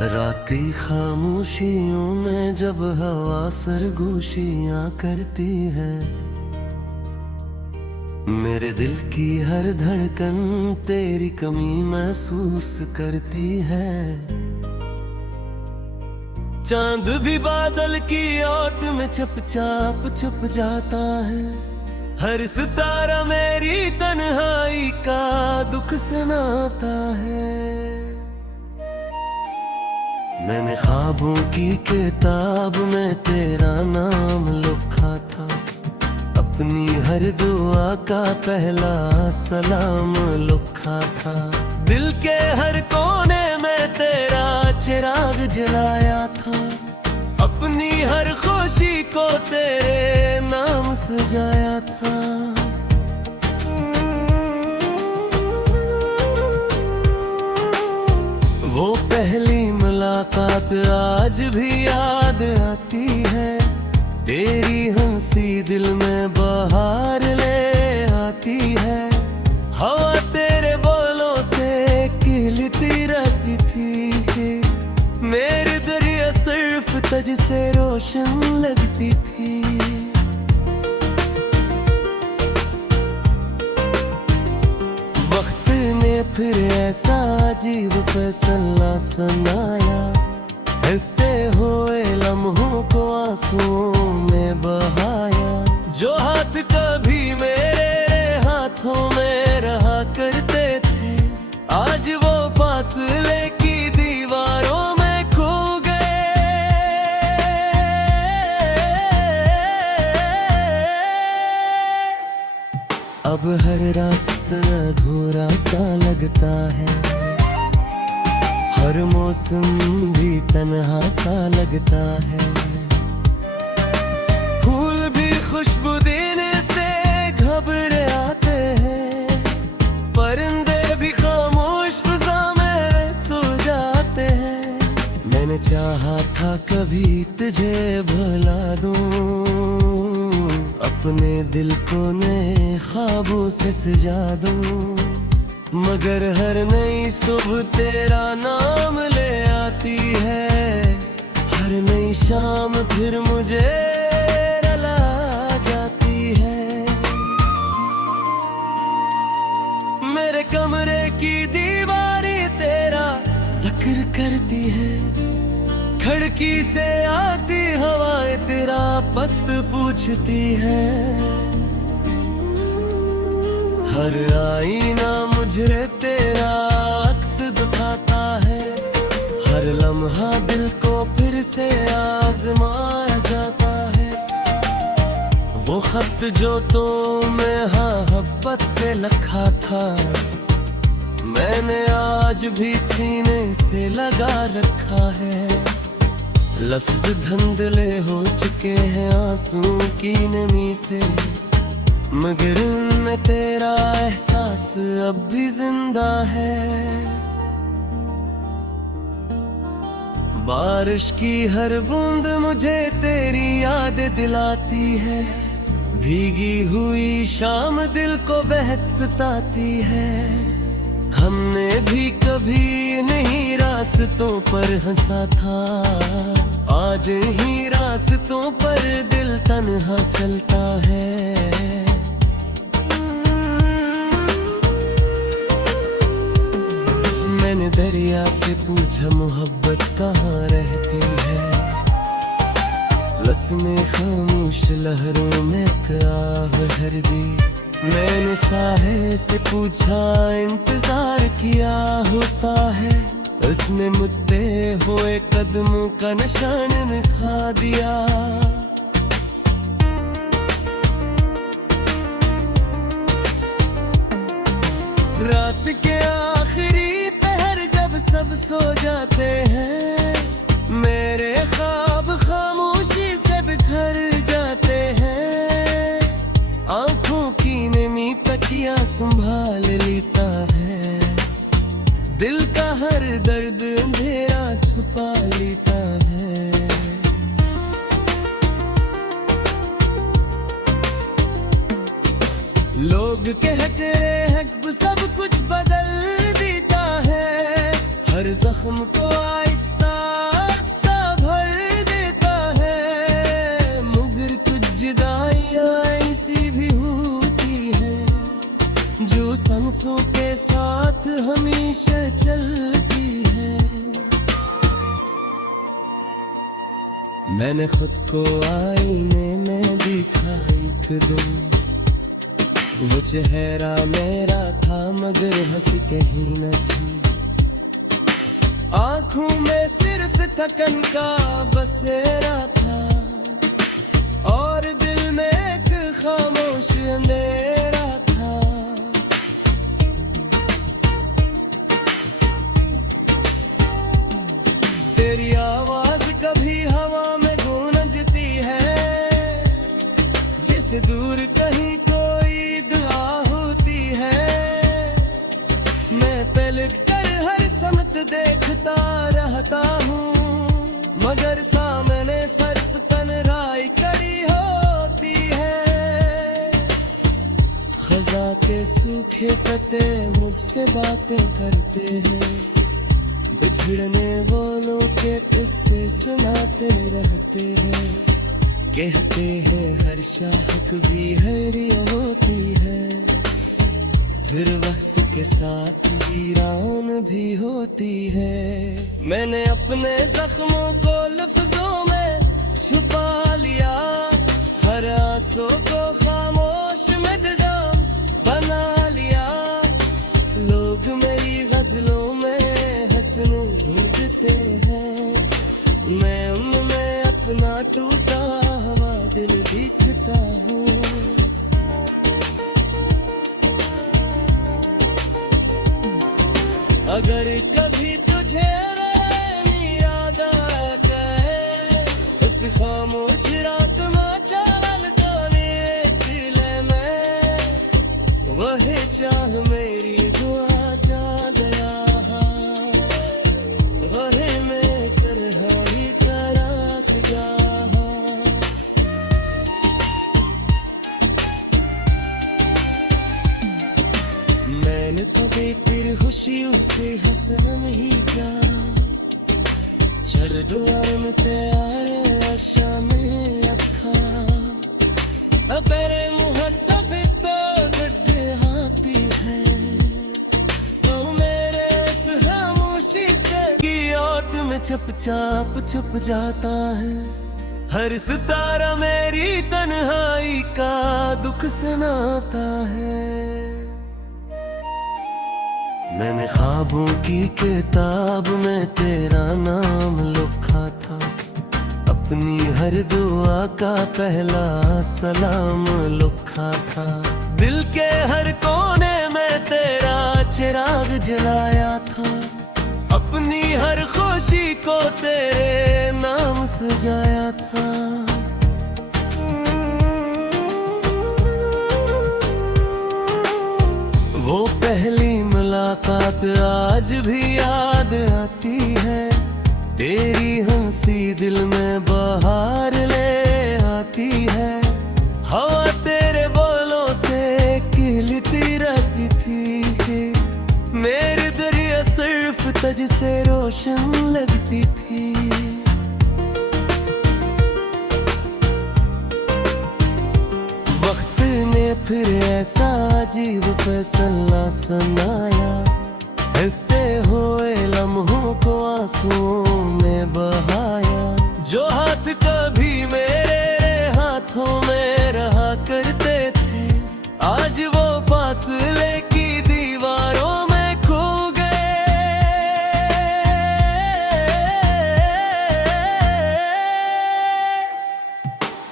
राती खामोशियों में जब हवा सरगोशियां करती है, मेरे दिल की हर धड़कन तेरी कमी महसूस करती है। चांद भी बादल की ओट में चुपचाप छुप जाता है, हर सितारा मेरी तन्हाई का दुख सुनाता है। मैंने ख्वाबों की किताब में तेरा नाम लिखा था, अपनी हर दुआ का पहला सलाम लिखा था। दिल के हर कोने में तेरा चिराग जलाया था, अपनी हर खुशी को तेरे नाम सजाया था। वो पहली मुलाकात आज भी याद आती है, तेरी हंसी दिल में बहार ले आती है। हवा तेरे बोलों से खिलती रहती थी, मेरी दरिया सिर्फ तुझ से रोशन लगती थी। वक्त ने फिर ऐसा अजीब फैसला सुनाया, हंसते हुए लम्हों को आंसुओं में बहाया। जो हाथ कभी मेरे हाथों में रहा करते थे, आज वो फासले की दीवारों में खो गए। अब हर रास्ता अधूरा सा लगता है, हर मौसम भी तन्हा सा लगता है। फूल भी खुशबू देने से घबरा आते हैं, परिंदे भी खामोश फिजा में सो जाते हैं। मैंने चाहा था कभी तुझे भुला दूं, अपने दिल को नए ख्वाबों से सजा दूं, मगर हर नई सुबह तेरा नाम ले आती है। हर नई शाम फिर मुझे रुला जाती है। मेरे कमरे की दीवारें तेरा जिक्र करती है, खिड़की से आती हवाएं तेरा पत पूछती है। हर आईना मुझे तेरा अक्स दिखाता है, हर लम्हा दिल को फिर से आजमाया जाता है। वो खत जो तो मैं मोहब्बत से लिखा था, मैंने आज भी सीने से लगा रखा है। लफ्ज धुंधले हो चुके हैं आंसू की नमी से, मगर उनमें तेरा एहसास अब भी जिंदा है। बारिश की हर बूंद मुझे तेरी याद दिलाती है, भीगी हुई शाम दिल को बहक सताती है। हमने भी कभी नहीं रास्तों पर हंसा था, आज ही रास्तों पर दिल तन्हा चलता है। मैंने दरिया से पूछा मोहब्बत कहाँ रहती है, लसने खामोश लहरों में आह भर दी। मैंने साहे से पूछा इंतजार किया होता है, उसने मुद्दे हुए कदमों का निशान दिखा दिया। रात के आखिरी सब सो जाते हैं, मेरे ख्वाब खामोशी से बिखर जाते हैं। आंखों की नमी तकिया संभाल लेता है, दिल का हर दर्द अंधेरा छुपा लेता है। लोग कहते हैं सब कुछ बदल देता है, हर जख्म को आहिस्ता मैंने खुद को आईने में देखा एक दिन, वो चेहरा मेरा था मगर हंसी कहीं न थी। आंखों में सिर्फ थकन का बसेरा था और दिल में एक खामोश अंधेरा था। तेरी आवाज कभी हवा में गूंजती है, जिसे दूर कहीं कोई दुआ होती है। मैं पलक कर हर समत देखता रहता हूँ, मगर सामने सिर्फ तन्हाई खड़ी होती है। खज़ा के सूखे पत्ते मुझसे बातें करते हैं, बिछड़ने वालों के किस्से सुनाते रहते हैं। कहते हैं हर शाख भी हरी होती है, फिर वक्त के साथ वीरान भी होती है। मैंने अपने जख्मों को लफ्जों में छुपा लिया, हर आंसू को खामोश में जजाम बना लिया। लोग मेरी गजलों में हसन ढूंढते हैं, मैं उनमें अपना टूटा हुआ दिल दिखता हूँ। अगर कभी तुझे मेरी याद आता है, उस खामोश रात में चाल तो दिल में वही चाह मेरी दुआ जा गया, वही में तरहाई करास जा। मैंने कभी फिर खुशियों से हंसना नहीं क्या, चल दुआर में तैयार आशा में अखा। तेरे मुहत्तब तो गद्दे हाथी है, तो मेरे इस खामोशी से की ओट में चुपचाप छुप जाता है। हर सितारा मेरी तन्हाई का दुख सुनाता है। मैंने ख्वाबों की किताब में तेरा नाम लिखा था, अपनी हर दुआ का पहला सलाम लिखा था। दिल के हर कोने में तेरा चिराग जलाया था, अपनी हर खुशी को तेरे नाम सजाया था। वो पहली मुलाकात आज भी याद आती है, तेरी हंसी दिल में बहार ले आती है। हवा तेरे बोलों से खिलती रहती थी, मेरी दरिया सिर्फ तुझ से रोशन लगती थी। वक्त ने फिर ऐसा अजीब फैसला सुनाया, हंसते हुए लम्हों को आंसुओं में बहाया। जो हाथ कभी मेरे हाथों में रहा करते थे, आज वो फासले की दीवारों में खो गए।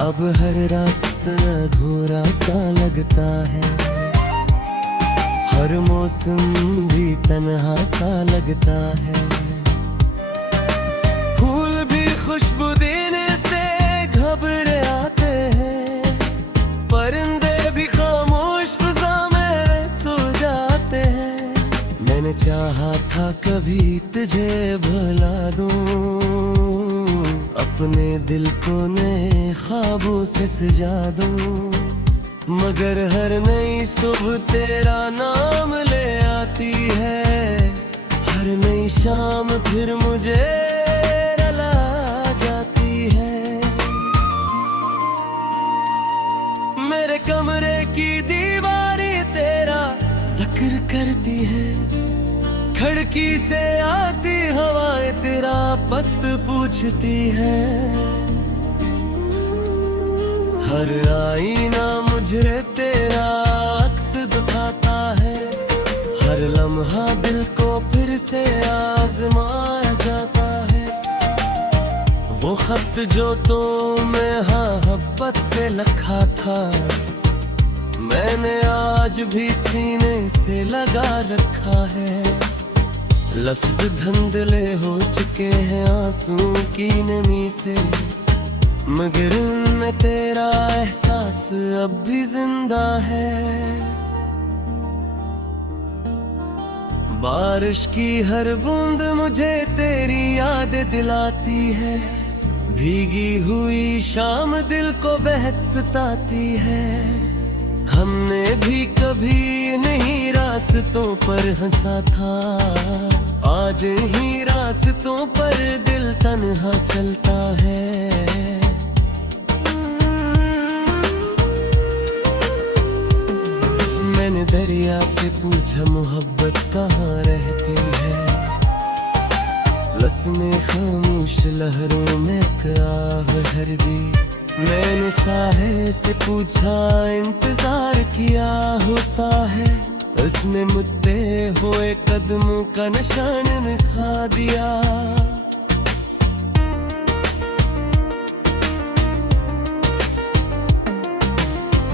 अब हर रास्ता अधूरा सा लगता है, हर मौसम भी तन्हा सा लगता है। फूल भी खुशबू देने से घबरा आते हैं, परिंदे भी खामोश फिजा में सो जाते हैं। मैंने चाहा था कभी तुझे भुला दूं, अपने दिल को नए ख्वाबों से सजा दूं, मगर हर नई सुबह तेरा नाम ले आती है। हर नई शाम फिर मुझे रुला जाती है। मेरे कमरे की दीवारें तेरा जिक्र करती है, खिड़की से आती हवाएं तेरा पत पूछती है। हर आईना मुझे तेरा अक्स दिखाता है, हर लम्हा दिल को फिर से आजमाया जाता है। वो खत जो तो मैं मोहब्बत से लिखा था, मैंने आज भी सीने से लगा रखा है। लफ्ज धुंधले हो चुके हैं आंसू की नमी से, मगर उनमें तेरा एहसास अब भी जिंदा है। बारिश की हर बूंद मुझे तेरी याद दिलाती है, भीगी हुई शाम दिल को बहक सताती है। हमने भी कभी नहीं रास्तों पर हंसा था, आज ही रास्तों पर दिल तन्हा चलता है। मैंने दरिया से पूछा मोहब्बत कहाँ रहती है, लस्मे खामोश लहरों में आह भर दी। मैंने साहे से पूछा इंतजार किया होता है, उसने मुद्दे हुए कदमों का निशान दिखा दिया।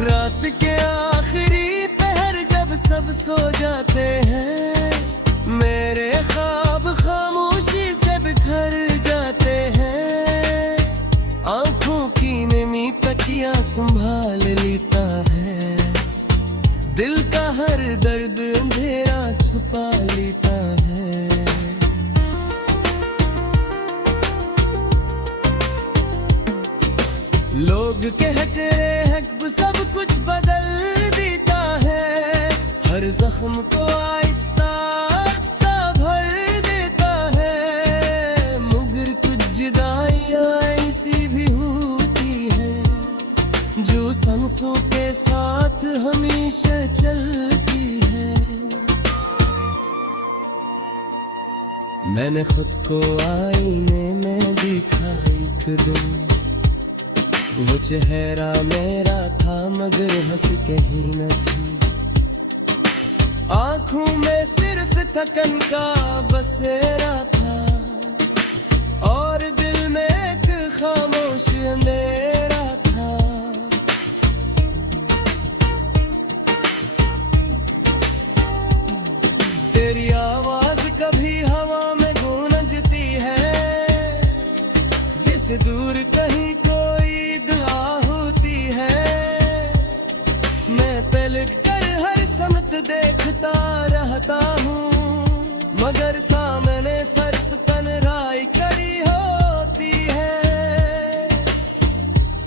रात के आखिरी पहर जब सब सो जाते हैं, मेरे ख्वाब खामोशी से बिखर जाते हैं। आंखों की नमी तकिया संभाल लेता है, दिल का हर दर्द अंधेरा छुपा लेता है। लोग कहते हैं सब कुछ बदल देता है, हर जख्म को आहिस्ता आहिस्ता भर देता है। मगर कुछ जुदाइयां ऐसी भी होती हैं जो सांसों के साथ हमेशा चलती है। मैंने खुद को आईने में देखा एक दिन, वो चेहरा मेरा था मगर हंस कहीं न थी। आंखों में सिर्फ थकन का बसेरा था, और दिल में एक खामोश अंधेरा था। तेरी आवाज कभी हवा में गूंजती है, जिसे दूर कहीं कोई दुआ होती है। मैं पलट कर हर समत देखता रहता हूँ, मगर सामने सिर्फ तन्हाई खड़ी होती है।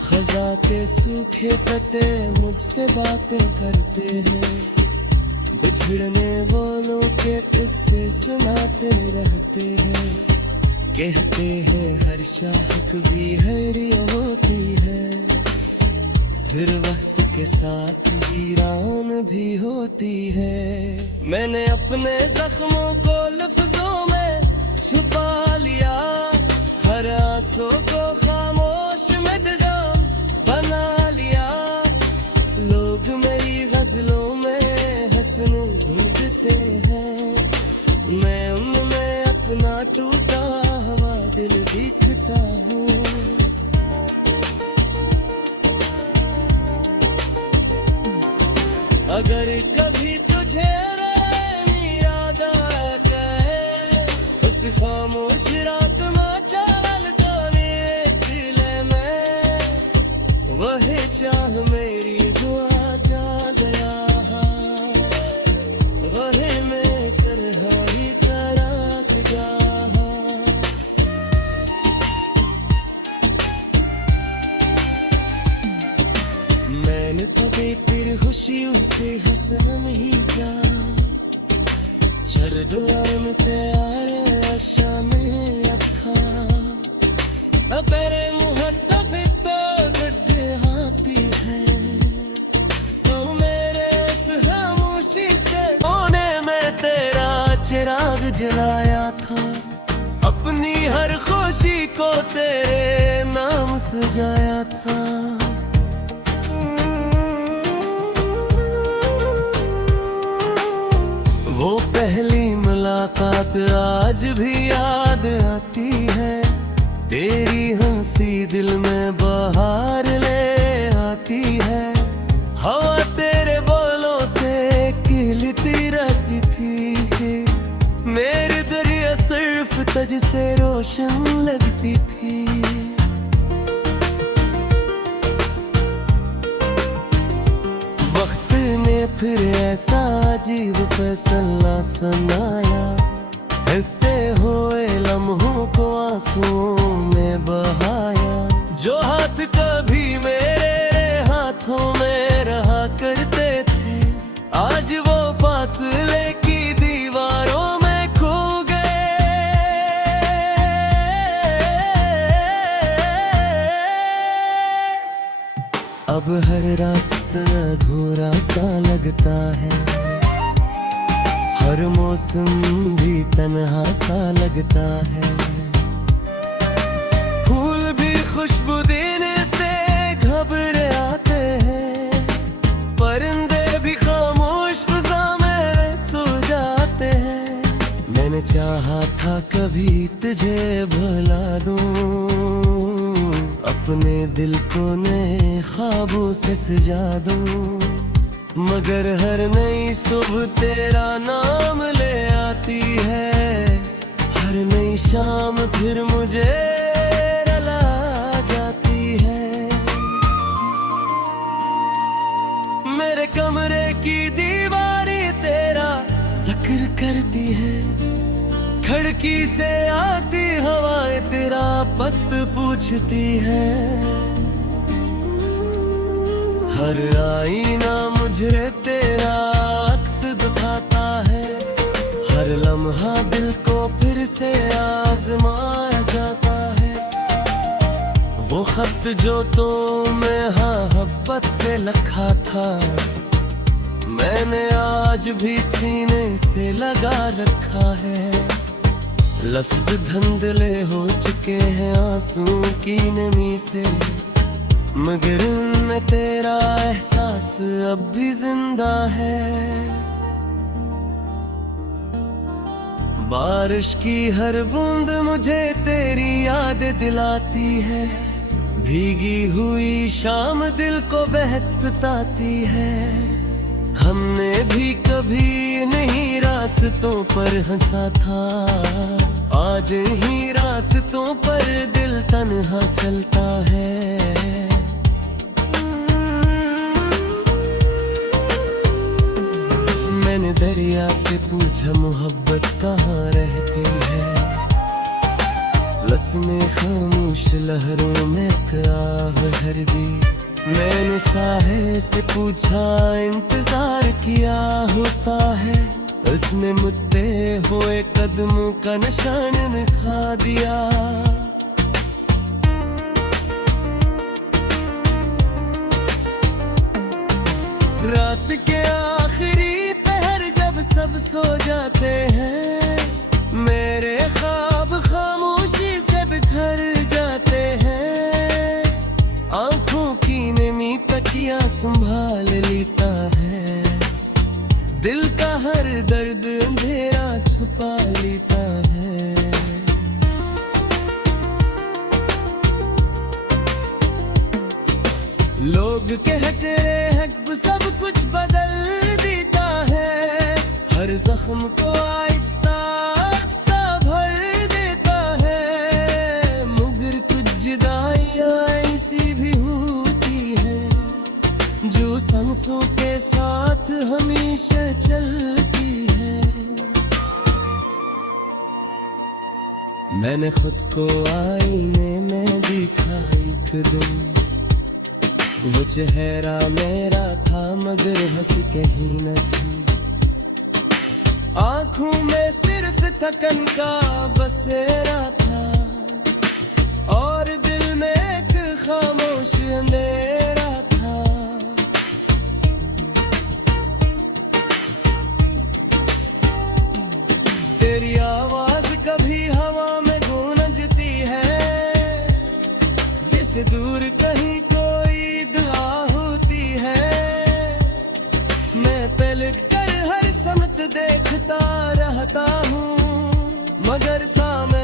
खज़ा के सूखे पत्ते मुझसे बातें करते हैं, बिछड़ने वालों के किस्से सुनाते रहते हैं। कहते हैं हर शाख भी हरी होती है, फिर वक्त के साथ वीरान भी होती है। मैंने अपने जख्मों को लफ्जों में छुपा लिया, हर आंसू को खामोश मदगाम बना लिया। लोग मेरी गजलों में हसन ढूंढते हैं, मैं उनमें अपना टूटा हुआ दिल दिखता हूँ। अगर कभी तुझे याद आए, उस खामोश रात में चाल गाने दिल में, वही चाह मेरी दुआ जा गया, वही में तरहाई तरास गया। मैंने कभी तेरी खुशियों से हंसना नहीं क्या, शरद में तैयार आशा में अखा। तेरे मुहब्बत तो गद्दे आती है, तो मेरे इस खामोशी से होने में तेरा चिराग जलाया था। अपनी हर खुशी को तेरे नाम सजाया था। रात आज भी याद आती है, तेरी हंसी दिल में बहार ले आती है। हवा तेरे बोलों से खिलती रहती थी, मेरी दरिया सिर्फ तुझ से रोशन लगती थी। वक्त ने फिर ऐसा अजीब फैसला सुनाया, हंसते हुए लम्हों को आंसुओं में बहाया। जो हाथ कभी मेरे हाथों में रहा करते थे, आज वो फासले की दीवारों में खो गए। अब हर रास्ता अधूरा सा लगता है, हर मौसम भी तन्हा सा लगता है। फूल भी खुशबू देने से घबरा आते हैं, परिंदे भी खामोश फिजा में सो जाते हैं। मैंने चाहा था कभी तुझे भुला दूं, अपने दिल को नए ख्वाबों से सजा दूं, मगर हर नई सुबह तेरा नाम ले आती है। हर नई शाम फिर मुझे रुला जाती है। मेरे कमरे की दीवारें तेरा जिक्र करती है, खिड़की से आती हवाएं तेरा पत पूछती है। हर आईना मुझे तेरा अक्स दिखाता है, हर लम्हा दिल को फिर से आजमाया जाता है। वो खत जो तो मैं मोहब्बत से लिखा था, मैंने आज भी सीने से लगा रखा है। लफ्ज धुंधले हो चुके हैं आंसू की नमी से, मगर उनमें तेरा एहसास अब भी जिंदा है। बारिश की हर बूंद मुझे तेरी याद दिलाती है, भीगी हुई शाम दिल को बहक सताती है। हमने भी कभी नहीं रास्तों पर हंसा था, आज ही रास्तों पर दिल तन्हा चलता है। मैंने दरिया से पूछा मोहब्बत कहाँ रहती है, लस्मे खामोश लहरों में आह भर दी। मैंने साहे से पूछा इंतजार किया होता है, उसने मुद्दे हुए कदमों का निशान दिखा दिया। रात के आखिरी पहर जब सब सो जाते हैं, मेरे ख्वाब खामोशी से बिखर जाते हैं। आंखों की नमी तकिया संभाल लेता है, दिल का हर दर्द अंधेरा छुपा लेता है। लोग कहते हैं सब कुछ बदल देता है, हर जख्म को आहिस्ता आहिस्ता भर देता है। मगर कुछ जुदाइयां ऐसी भी होती है, जो सांसों के साथ हमेशा चलती है। मैंने खुद को आईने में देखा एक दिन, वो चेहरा मेरा था मगर हंसी कहीं न थी। आंखों में सिर्फ थकन का बसेरा था, और दिल में एक खामोश अंधेरा था। तेरी आवाज कभी हवा में गूंजती है, जैसे दूर कहीं कोई दुआ होती है। मैं पलट कर हर समत देखता रहता हूँ, मगर सामने